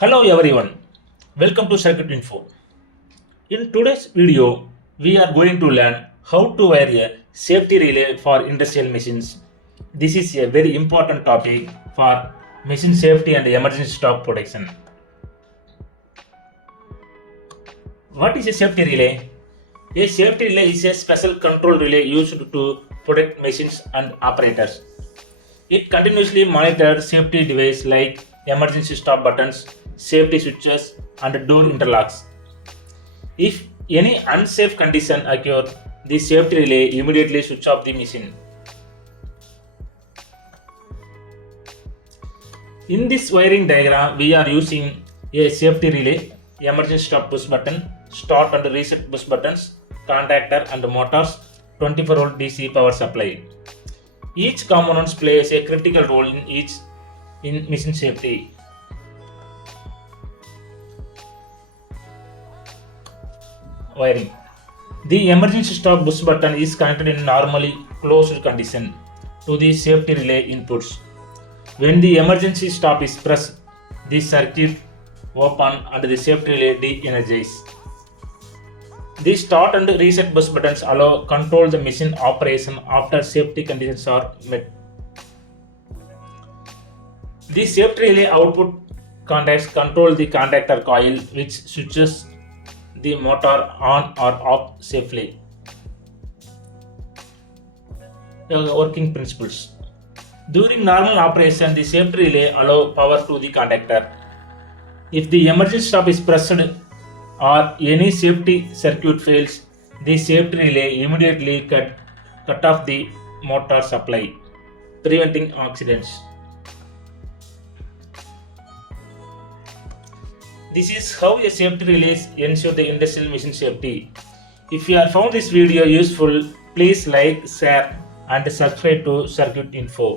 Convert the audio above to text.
Hello everyone, welcome to Circuit Info. In today's video, we are going to learn how to wire a safety relay for industrial machines. This is a very important topic for machine safety and emergency stop protection. What is a safety relay? A safety relay is a special control relay used to protect machines and operators. It continuously monitors safety devices like emergency stop buttons, safety switches, and door interlocks. If any unsafe condition occurs, the safety relay immediately switch off the machine. In this wiring diagram, we are using a safety relay, emergency stop push button, start and reset push buttons, contactor and motors, 24-volt DC power supply. Each component plays a critical role in machine safety. Wiring. The emergency stop push button is connected in normally closed condition to the safety relay inputs. When the emergency stop is pressed, the circuit open and the safety relay de-energizes. The start and reset push buttons allow control the machine operation after safety conditions are met. The safety relay output contacts control the contactor coil, which switches the motor on or off safely. Working principles. During normal operation, the safety relay allows power to the contactor. If the emergency stop is pressed or any safety circuit fails, the safety relay immediately cut off the motor supply, preventing accidents. This is how a safety relay ensures the industrial machine safety. If you have found this video useful, please like, share and subscribe to Circuit Info.